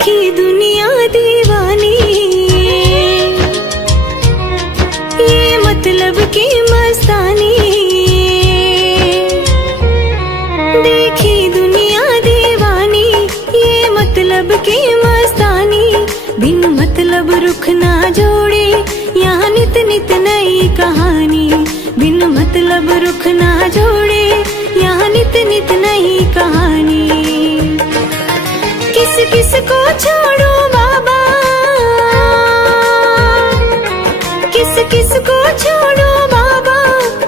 देखी दुनिया दीवानी, ये मतलब की मस्तानी। देखी दुनिया दीवानी, ये मतलब की मस्तानी। बिन मतलब रुख ना जोड़े, यहाँ नित नित नई कहानी। बिन मतलब रुख ना जोड़े, यहाँ नित नित नई कहानी। किस किस को छोड़ो बाबा, किस किस को छोड़ो बाबा,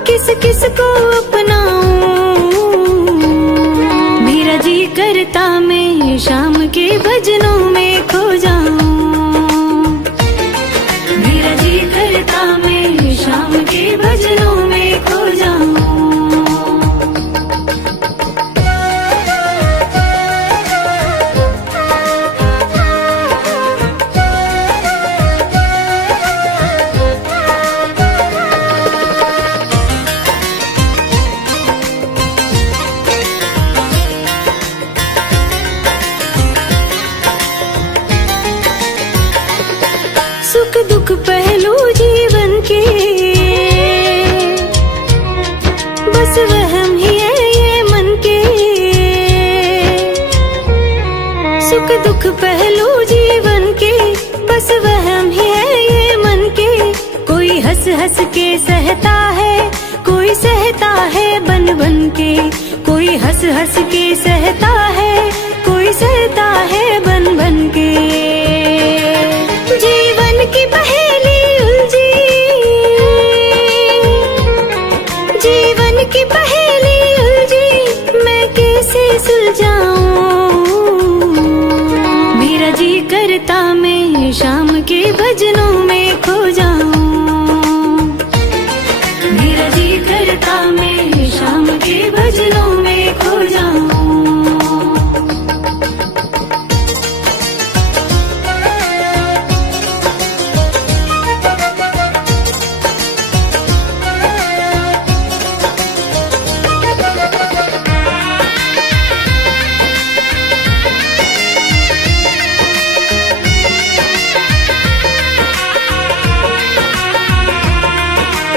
किस किस को अपनाऊं। मेरा जी करता मैं शाम के भजनों में खो जाऊं। मेरा जी करता मैं शाम के भजनों में खो जाऊं। सुख दुख पहलू जीवन के, बस वहम ही है ये मन के। सुख दुख पहलू जीवन के, बस वहम ही है ये मन के। कोई हंस हंस के सहता है, कोई सहता है बन बन के। कोई हंस हंस के सहता है, कोई सहता है बन बन के। जीवन की पहेली उलझी, जीवन की पहेली उलझी, मैं कैसे सुलझाऊं। मेरा जी करता मैं शाम के भजनों में खो जाऊं। मेरा जी करता मैं शाम के भजनों में खो जाऊं।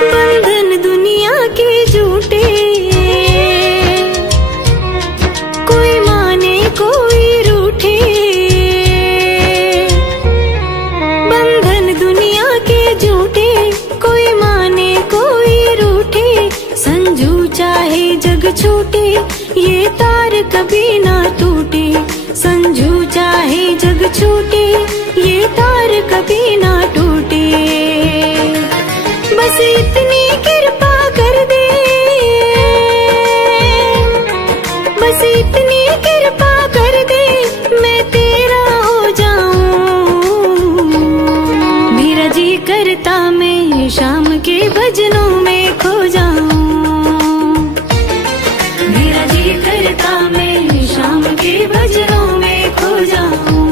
बंधन दुनिया के झूठे, कोई माने कोई रूठे। बंधन दुनिया के झूठे, कोई माने कोई रूठे। संजू चाहे जग छूटे, ये तार कभी ना टूटे। संजू चाहे जग छूटे, ये तार कभी ना टूटे। बस इतनी कृपा कर दे, बस इतनी कृपा कर दे, मैं तेरा हो जाऊं। मेरा जी करता मैं शाम के भजनों में खो जाऊं। मेरा जी करता मैं शाम के भजनों में खो जाऊं।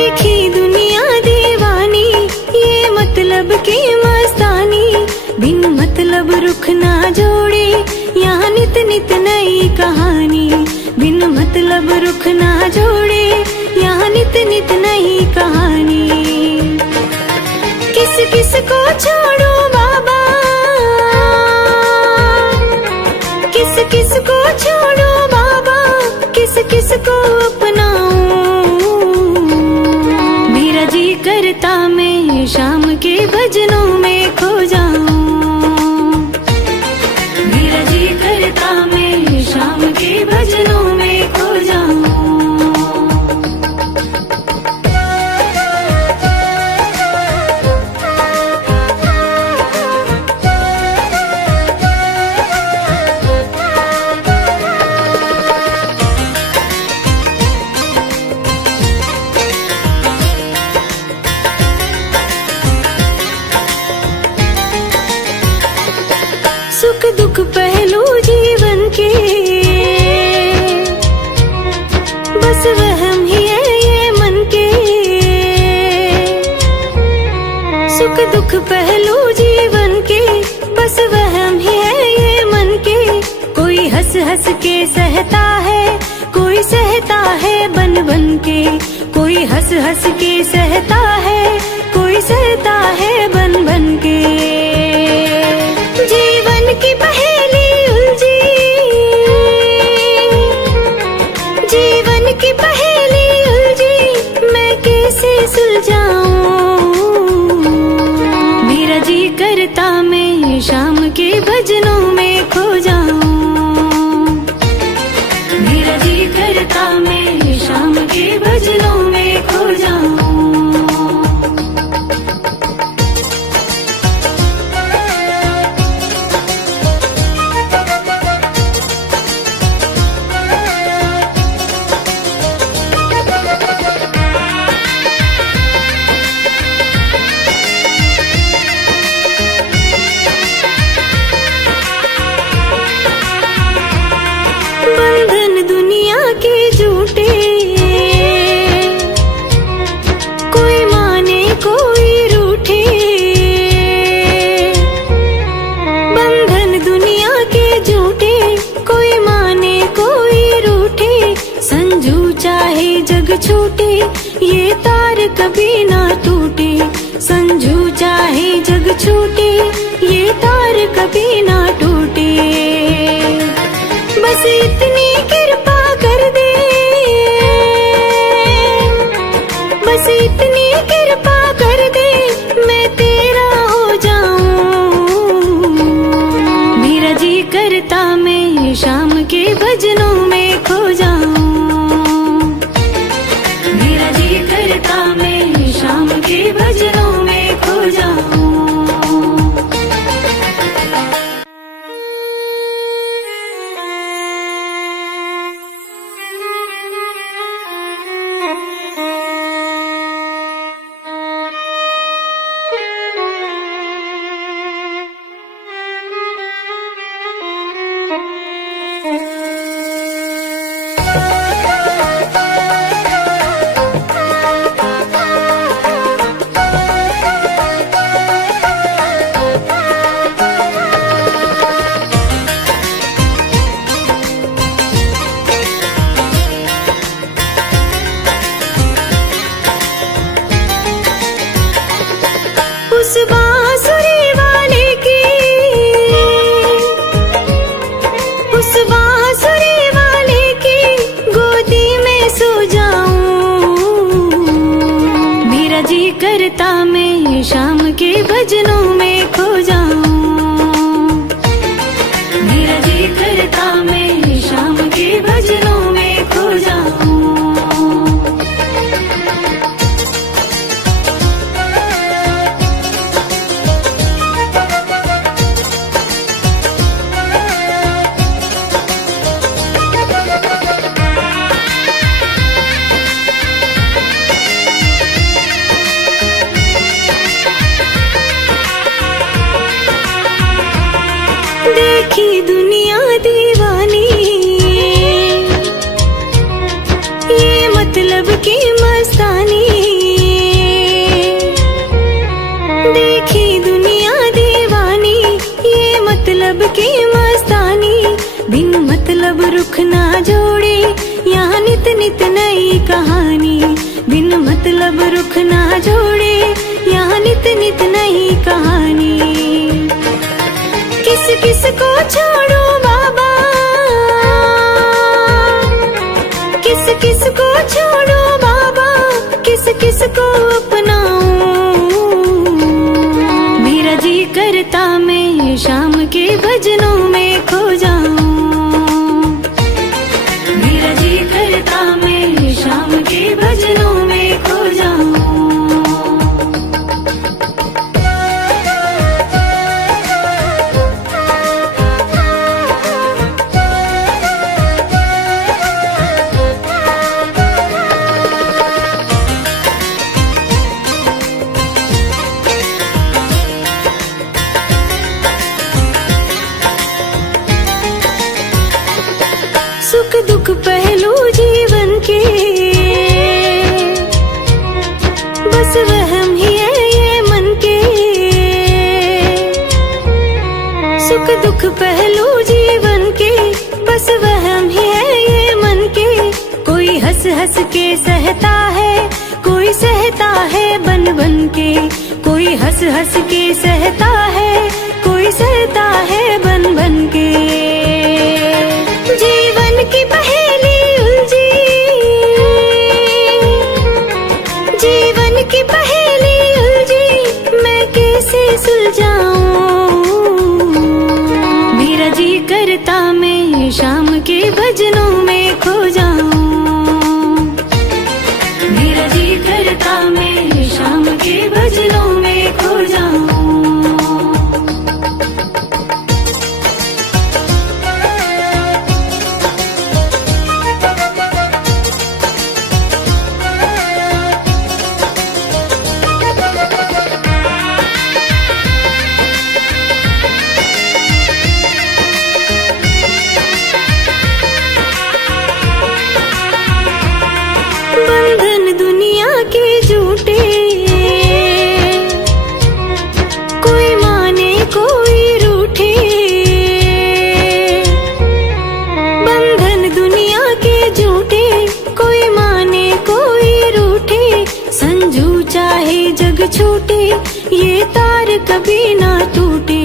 देखी दुनिया दीवानी, ये मतलब की मस्तानी। बिन मतलब रुख ना जोड़े, यहाँ नित नित नई कहानी। बिन मतलब रुख ना जोड़े, यहाँ नित नित नई कहानी। किस किस को छोड़ो बाबा, किस किस को छोड़ो बाबा, किस किस को अपनाऊं। मेरा जी करता मैं शाम के भजनों में खो जाऊं। मेरा जी करता मैं शाम के भजनों में खो जाऊं। सुख दुख पहलू जीवन के, बस वहम ही है ये मन के। सुख दुख पहलू जीवन के, बस वहम ही है ये मन के। कोई हंस हंस के सहता है, कोई सहता है बन बन के। कोई हंस हंस के सहता है, कोई सहता है बन बन के। जीवन की पहेली उलझी, जीवन की पहेली उलझी, मैं कैसे सुलझाऊं। मेरा जी करता मैं शाम के भजनों में खो जाऊं। मेरा जी करता मैं शाम के भजनों में खो जाऊं। बंधन दुनिया के झूठे, कोई माने कोई रूठे। बंधन दुनिया के झूठे, कोई माने कोई रूठे। संजू चाहे जग छूटे, ये तार कभी ना टूटे। संजू चाहे जग छूटे, ये तार कभी ना टूटे। बस इतनी कृपा कर दे, बस इतनी कृपा कर दे, मैं तेरा हो जाऊं। मेरा जी करता मैं शाम के भजनों में खो जाऊं। मेरा जी करता मैं शाम के भजनों में खो जाऊं। उस बांसुरी वाले की, उस बांसुरी वाले की गोदी में सो जाऊं। मेरा जी करता मैं शाम के भजनों में खो जाऊं। मेरा जी करता मैं शाम के भजनों में खो जाऊं। ना जोड़े, यहाँ नित नित नई कहानी। बिन मतलब रुख ना जोड़े, यहाँ नित नित नई कहानी। किस किस को छोड़ो बाबा, किस किस को छोड़ो बाबा, किस किस को अपनाऊं। मेरा जी करता मैं शाम के भजनों में खो जाऊं। मेरा जी करता मैं शाम के भजनों में खो जाऊं। सुख दुख पहलू जीवन के, बस वहम ही है ये मन के। सुख दुख पहलू जीवन के, बस वहम ही है ये मन के। कोई हंस हंस के सहता है, कोई सहता है बन बन के। कोई हंस हंस के सहता है, कोई सहता है बन बन के। जीवन की पहेली उलझी, जीवन की पहेली उलझी, मैं कैसे सुलझाऊं। मेरा जी करता मैं शाम के भजनों में खो जाऊं। मेरा जी करता मैं शाम के भजनों में खो जाऊं। बंधन दुनिया के झूठे, कोई माने कोई रूठे। बंधन दुनिया के झूठे, कोई माने कोई रूठे। संजू चाहे जग छूटे, ये तार कभी ना टूटे।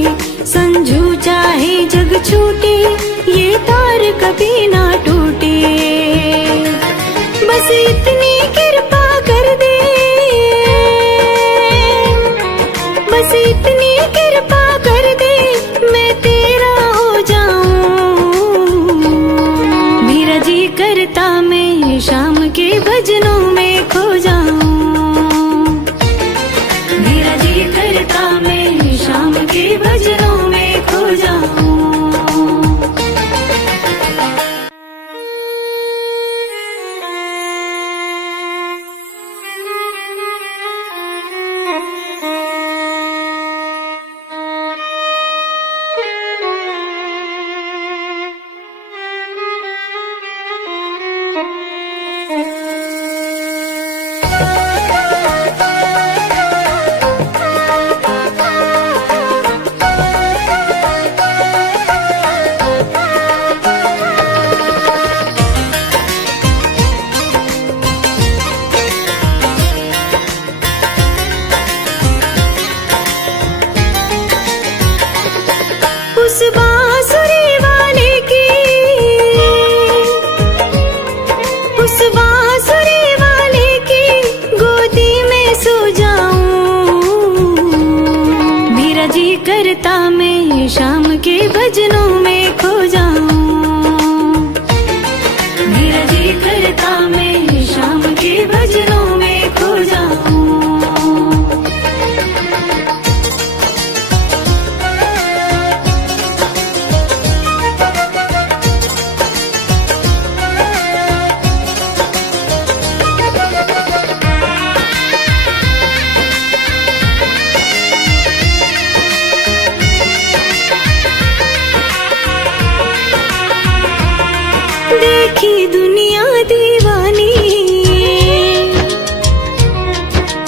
संजू चाहे जग छूटे, ये तार कभी ना टूटे। बस इतनी कृपा कर दे, बस इतनी कृपा कर दे, मैं तेरा हो जाऊं। मेरा जी करता मैं शाम के भजनों में खो जाऊं। मेरा जी करता मैं शाम के भजनों में खो जाऊं। उस बांसुरी वाले की, उस बांसुरी वाले की गोदी में सो जाऊं। मेरा जी करता मैं शाम के भजनों में खो जाऊं। मेरा जी करता मैं शाम के भजनों में खो जाऊं। देखी दुनिया दीवानी,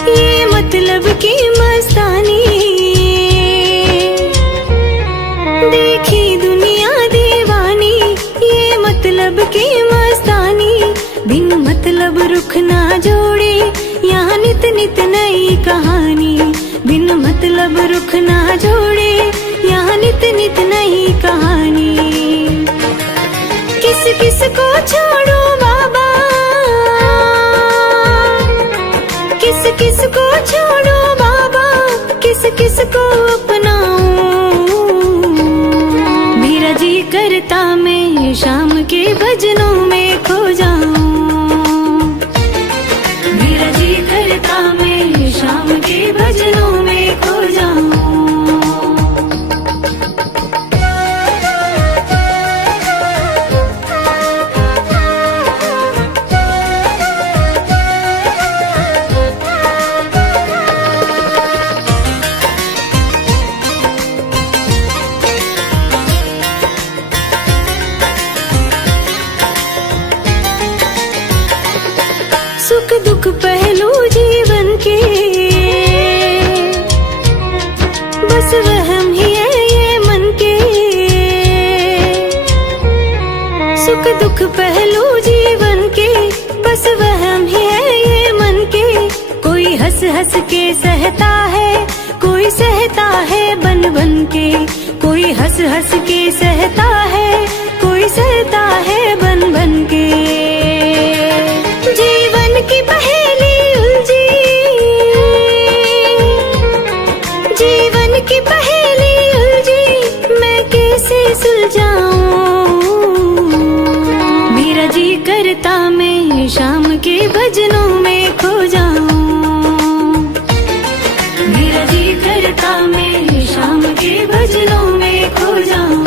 ये मतलब की मस्तानी। देखी दुनिया दीवानी, ये मतलब ना जोड़े, यहाँ नित नित नई कहानी। बिन मतलब रुख ना जोड़े, यहाँ नित नित नई कहानी। किस किस को छोड़ो बाबा, किस किस को छोड़ो बाबा, किस किस को अपनाऊं। मेरा जी करता मैं शाम के भजनों में खो जाऊं। मेरा जी करता मैं शाम के भजनों में खो जाऊं। सुख दुख पहलू जीवन के, बस वहम ही है ये मन के। सुख दुख पहलू जीवन के, बस वहम ही है ये मन के। कोई हंस हंस के सहता है, कोई सहता है बन बन के। कोई हंस हंस के सहता है, कोई सहता है बन बन के। जीवन की पहेली उलझी, जीवन की पहेली उलझी, मैं कैसे सुलझाऊं। मेरा जी करता मैं शाम के भजनों में खो जाऊं। मेरा जी करता मैं शाम के भजनों में खो जाऊं।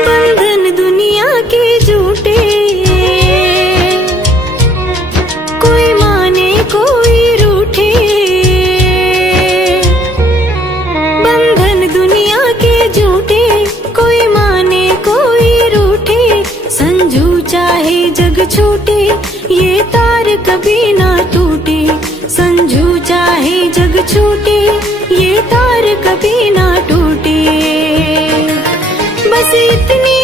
बंधन दुनिया के झूठे, कोई माने कोई रूठे। बंधन दुनिया के झूठे, कोई माने कोई रूठे। संजू चाहे जग छूटे, ये तार कभी ना टूटे। संजू चाहे जग छूटे, ये तार कभी ना टूटे। बस इतनी